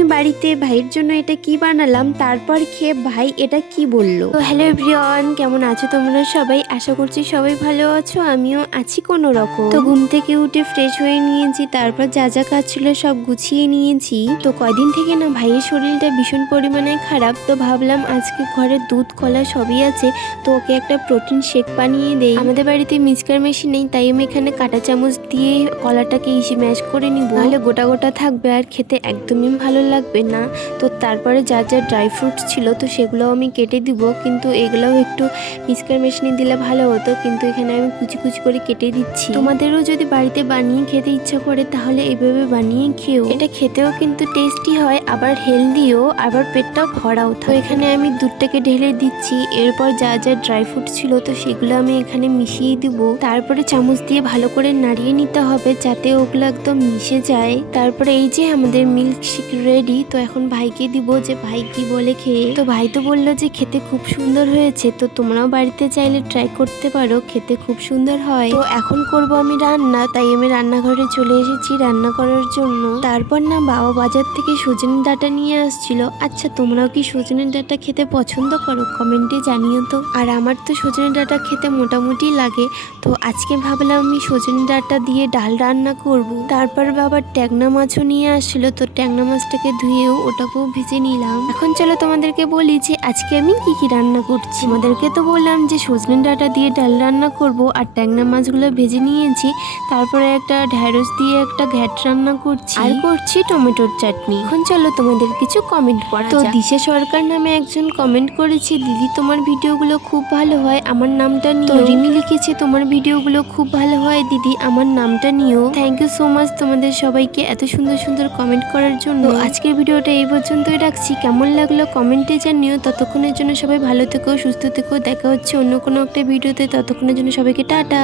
আমি বাড়িতে ভাইয়ের জন্য এটা কি বানালাম, তারপর খেয়ে ভাই এটা কি বললো। তো হ্যালো এভরিওয়ান, কেমন আছো তোমরা সবাই? আশা করছি সবাই ভালো আছো, আমিও আছি কোনো রকম। তো ঘুম থেকে উঠে ফ্রেশ হয়ে নিয়েছি, তারপর যা যা কাজ ছিল সব গুছিয়ে নিয়েছি। তো কয়দিন থেকে না ভাইয়ের শরীরটা ভীষণ পরিমাণে খারাপ, তো ভাবলাম আজকে ঘরে দুধ কলা সবই আছে, তো ওকে একটা প্রোটিন শেক বানিয়ে দেই। আমাদের বাড়িতে মিক্সচার মেশিন নেই, তাই আমি এখানে কাঁটা চামচ দিয়ে কলাটাকে ইসি ম্যাশ করে নিব, নাহলে গোটা গোটা থাকবে আর খেতে একদমই ভালো লাগবে না। তো তারপরে যা যা ড্রাই ফ্রুটস ছিল তো সেগুলো আমি কেটে দিব, কিন্তু এগুলোও একটু মিক্সচার মেশিনে দিলে ভালো হতো, কিন্তু এখানে আমি কুচি কুচি করে কেটে দিচ্ছি। তোমাদেরও যদি বাড়িতে বানিয়ে খেতে ইচ্ছা করে তাহলে এভাবে বানিয়ে খেও, এটা খেতেও কিন্তু টেস্টি হয়, আবার হেলদিও, আবার পেটটাও ভরাও থাকে। তো এখানে আমি দুধটাকে ঢেলে দিচ্ছি, এরপর যা যা ড্রাই ফ্রুট ছিল তো সেগুলো আমি এখানে মিশিয়ে দিব, তারপরে চামচ দিয়ে ভালো করে নাড়িয়ে নিতে হবে যাতে ওগুলো একদম মিশে যায়। তারপরে এই যে আমাদের মিল্ক শেক রেডি। তো এখন ভাইকে দিব যে ভাই কি বলে খেয়ে। তো ভাই তো বললো যে খেতে খুব সুন্দর হয়েছে, তো তোমরাও বাড়িতে চাইলে ট্রাই করতে পারো, খেতে খুব সুন্দর হয়। তো এখন করব আমি রান্না, তাই আমি রান্নাঘরে চলে এসেছি রান্না করার জন্য। তারপর না বাবা বাজার থেকে সজনে ডাঁটা নিয়ে আসছিল। আচ্ছা তোমরাও কি সজনে ডাঁটা খেতে পছন্দ করো? কমেন্টে জানিও তো। আর আমার তো সজনে ডাঁটা খেতে মোটামুটি লাগে, তো আজকে ভাবলাম আমি সজনে ডাঁটা দিয়ে ডাল রান্না করব। তারপর বাবা ট্যাংরা মাছও নিয়ে আসছিল, তো ট্যাংরা মাছটাকে ধুয়েও ওটাকেও ভেজে নিলাম। এখন চলো তোমাদেরকে বলি যে আজকে আমি কি কি রান্না করছি। তোমাদেরকে তো বললাম যে সজনে ডাঁটা দিয়ে ডাল রান্না করব, আর ট্যাংরা মাছগুলো ভেজে নিয়েছি। তারপরে একটা ঢ্যাঁড়স দিয়ে একটা ঘ্যাট রান্না করছি, আর করছি টমেটোর চাটনি। এখন চলো তোমাদের কিছু কমেন্ট পড়া যাক। তো দিশা সরকার নামে একজন কমেন্ট করেছে, দিদি তোমার ভিডিওগুলো খুব ভালো হয়, আমার নামটা নিও। রিমি লিখেছে, তোমার ভিডিওগুলো খুব ভালো হয় দিদি, আমার নামটা নিও। থ্যাংক ইউ সো মাচ তোমাদের সবাইকে এত সুন্দর সুন্দর কমেন্ট করার জন্য। আজকের ভিডিওটা এই পর্যন্তই রাখছি, কেমন লাগলো কমেন্টে জানিও। ততক্ষণের জন্য সবাই ভালো থেকো, সুস্থ থেকো, দেখা হচ্ছে অন্য কোনো একটা ভিডিওতে, ততক্ষণের জন্য সবাইকে টাটা।